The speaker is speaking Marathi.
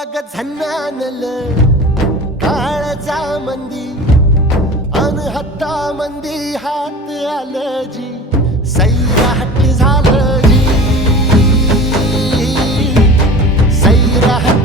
अग झन्नानल काळजा मंदी अन हत्ता मंदी हात आलं जी सैराट झालं जी सैराट